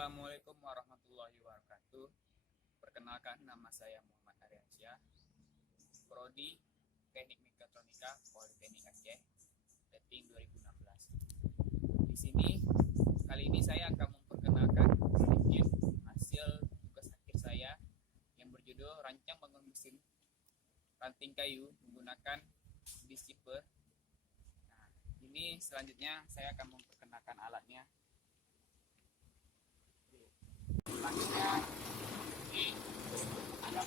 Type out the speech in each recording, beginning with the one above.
Assalamualaikum warahmatullahi wabarakatuh. Perkenalkan, nama saya Muhammad Aryansyah, Prodi Teknik Mekatronika Politeknik Aceh, rating 2016. Di sini kali ini saya akan memperkenalkan sedikit hasil tugas akhir saya yang berjudul rancang bangun mesin ranting kayu menggunakan disc chipper. Nah, ini selanjutnya saya akan memperkenalkan alatnya. Selanjutnya ini ada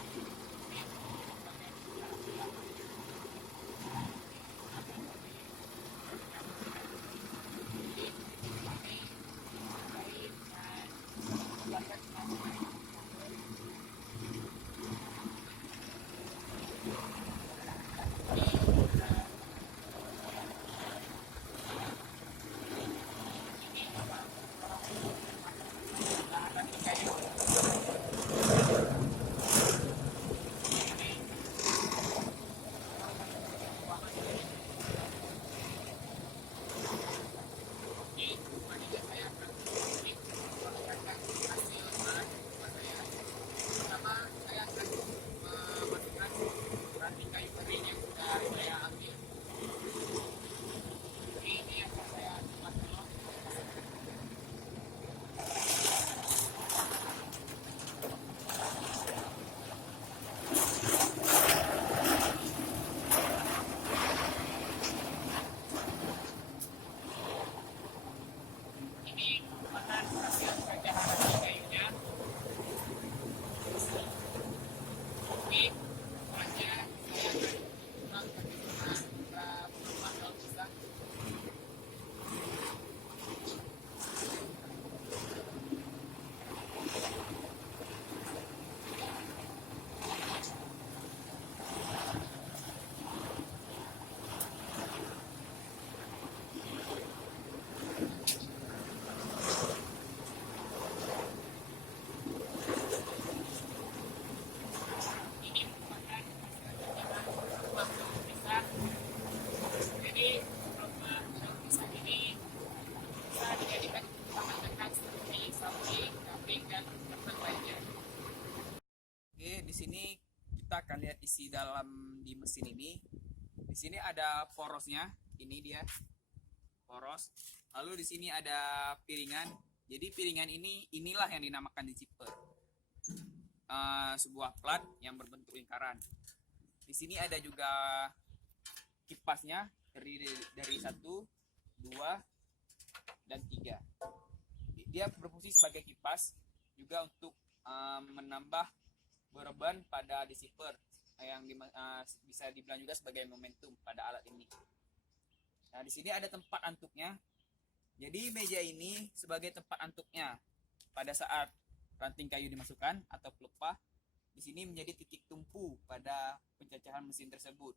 di sini kita akan lihat isi dalam di mesin ini. Di sini ada porosnya, ini dia poros. Lalu di sini ada piringan. Jadi piringan inilah yang dinamakan disc chipper. Sebuah plat yang berbentuk lingkaran. Di sini ada juga kipasnya dari 1, 2, dan 3. Dia berfungsi sebagai kipas juga untuk menambah beban pada disc chipper yang bisa dibilang juga sebagai momentum pada alat ini. Nah, di sini ada tempat antuknya. Jadi meja ini sebagai tempat antuknya pada saat ranting kayu dimasukkan atau pelepah. Di sini menjadi titik tumpu pada pencacahan mesin tersebut.